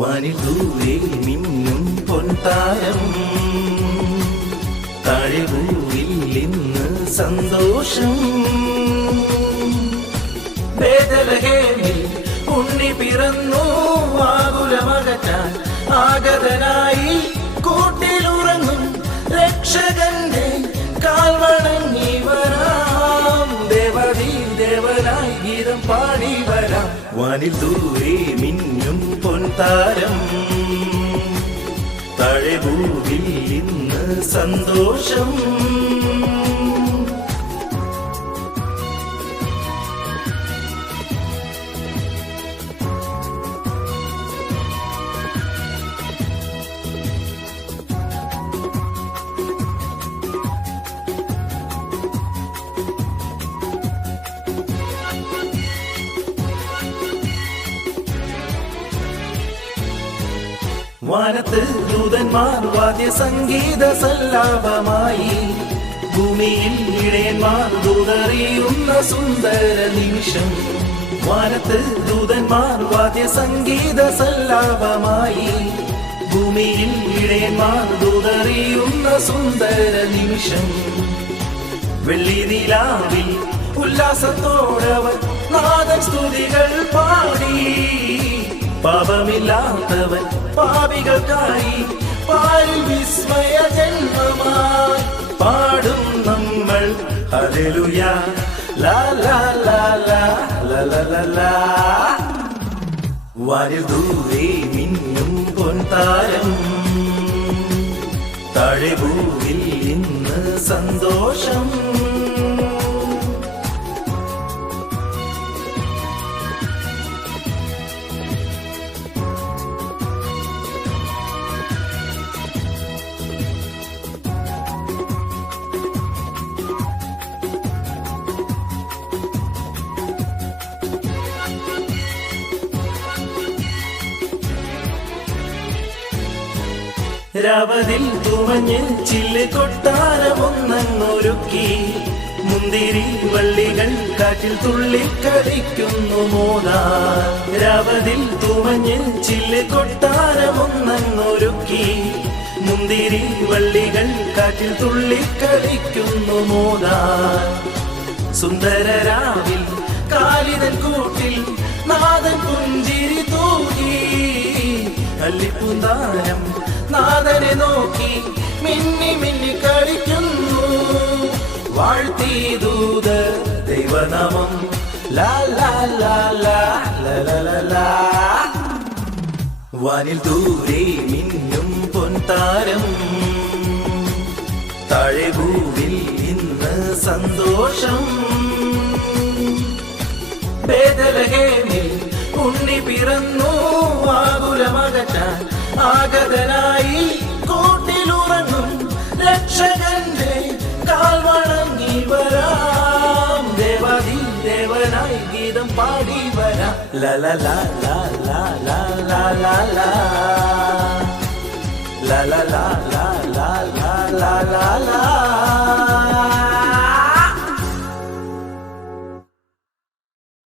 വാനിൽ ദൂരെ മിന്നും പൊൻതാരം, താഴെ ഭൂവിൽ ഇന്ന് സന്തോഷം. ബേഥലഹേമിൽ ഉണ്ണി പിറന്നു, ആകുലമകറ്റാൻ ആഗതനായി കൂട്ടിലുറങ്ങും രക്ഷകന്റെ കാൽവണങ്ങി വരാം. ദേവദീ ദേവനായി ഗീതം പാടി വരാം. വാനിൽ ദൂരെ മിന്നും പൊൻതാരം, താഴെ ഭൂവിൽ ഇന്ന് സന്തോഷം. വാനത്ത് ദൂതന്മാർ വാദ്യ സംഗീത സല്ലാപമായി, ഭൂമിയിൽ ഇടയന്മാർ ദൂതറിയുന്ന സുന്ദര നിമിഷം. വാനത്ത് ദൂതന്മാർ വാദ്യ സംഗീത സല്ലാപമായി, ഭൂമിയിൽ ഇടയന്മാർ ദൂതറിയുന്ന സുന്ദര നിമിഷം. വെള്ളി നിലാവിൽ ഉല്ലാസത്തോടവർ നാദൻ സ്തുതികൾ പാടി, പാപമില്ലാത്തവൻ പാപികൾക്കായി പാരിൽ വിസ്മയ ജന്മമായി പാടും നമ്മൾ ഹല്ലേലൂയ ലാ ലാ ലാ ലാ ലാ ലാ ലാ ലാ. വാനിൽ ദൂരെ മിന്നും പൊൻതാരം, താഴെ ഭൂവിൽ ഇന്ന് സന്തോഷം. രാവതിൽ തുമഞ്ഞ് ചില്ല് കൊട്ടാരമൊന്നൊരുക്കി, മുന്തിരി വള്ളികൾ കാറ്റിൽ തുള്ളിക്കളിക്കുന്നു മോദാൻ. രാവതിൽ തുമഞ്ഞ് ചില്ല് കൊട്ടാരമൊന്നൊരുക്കി, മുന്തിരി വള്ളികൾ കാറ്റിൽ തുള്ളിക്കളിക്കുന്നു മോദാൻ. സുന്ദര രാവിൽ കാലിതൻ കൂട്ടിൽ നാദൻ പുഞ്ചിരി തൂകി, അല്ലിപ്പൂന്താനം നാദനെ നോക്കി മിന്നി മിന്നി കളിക്കുന്നു. വാഴ്ത്തി ദൂത ദൈവനാമം ലാ ലാ ലാ ലാ ലാ ലാ ലാ. വാനിൽ ദൂരെ മിന്നും പൊൻതാരം, താഴെ ഭൂവിൽ ഇന്ന് സന്തോഷം. ബേഥലഹേമിൽ ഉണ്ണി പിറന്നു, ആകുലമകറ്റാൻ ആഗതനായി കൂട്ടിലുറങ്ങും രക്ഷകന്റെ കാൽവണങ്ങി വരാം. ദേവദീ ദേവനായി ഗീതം പാടി വരാം. ലാ ലാ ലാ ലാ ലാ ലാ ലാ ലാ ലാ ലാ ലാ ലാ ലാ ലാ ലാ ലാ ലാ.